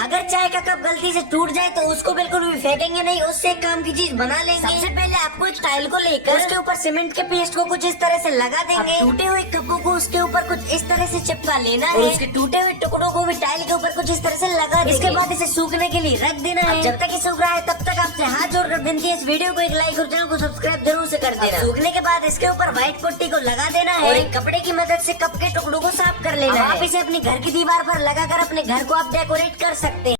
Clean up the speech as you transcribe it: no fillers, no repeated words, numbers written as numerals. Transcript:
अगर चाय का कप गलती से टूट जाए तो उसको बिल्कुल भी फेंकेंगे नहीं, उससे एक काम की चीज बना लेंगे। सबसे पहले आपको एक टाइल को लेकर उसके ऊपर सीमेंट के पेस्ट को कुछ इस तरह से लगा देंगे। टूटे हुए कपों को उसके ऊपर कुछ इस तरह से चिपका लेना है, उसके टूटे हुए टुकड़ों को भी टाइल के ऊपर कुछ इस तरह से लगा देंगे। इसके बाद इसे सूखने के लिए रख देना है। जब तक ये सूख रहा है तब तक आपसे हाथ जोड़कर विनती है, इस वीडियो को एक लाइक और चैनल को सब्सक्राइब जरूर से कर देना। सूखने के बाद इसके ऊपर व्हाइट पुट्टी को लगा देना है और एक कपड़े की मदद से कप के टुकड़ों को साफ कर लेना है। आप इसे अपने घर की दीवार पर लगाकर अपने घर को आप डेकोरेट कर सकते हैं।